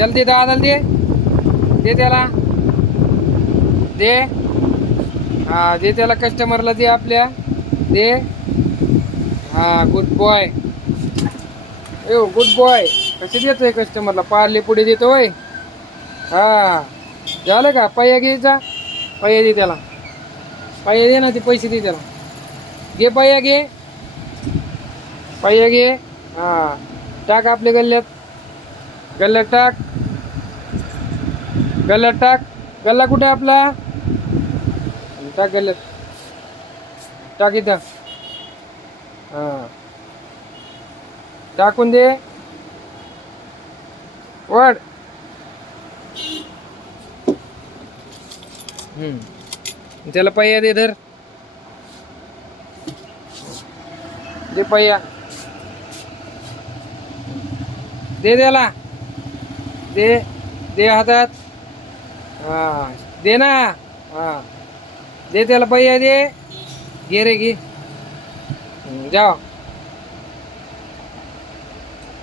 जल्दी दादाला दे, दे त्याला, दे. हा दे त्याला, कस्टमरला दे आपल्या, दे. हा good boy, a good boy. कसे देतोय कस्टमरला, पार्ले पुढे देतोय. हा झालं का, पैया घ्यायचा, पैया दे त्याला, पैया दे ना, ते पैसे दे त्याला, घे पैया घे, पैया घे. हा टाक आपल्या गल्ल्यात, गल्ल्यात टाक, गल्ल्यात टाक. गल्ला कुठे आपला, टाक गल्ल्यात, टाक इथं. हा टाकून दे, वड. त्याला पैया दे, धर, दे पैया, दे त्याला, दे, दे हातात. हा दे ना, हा दे त्याला पैया दे, घे रे घे, जाओ.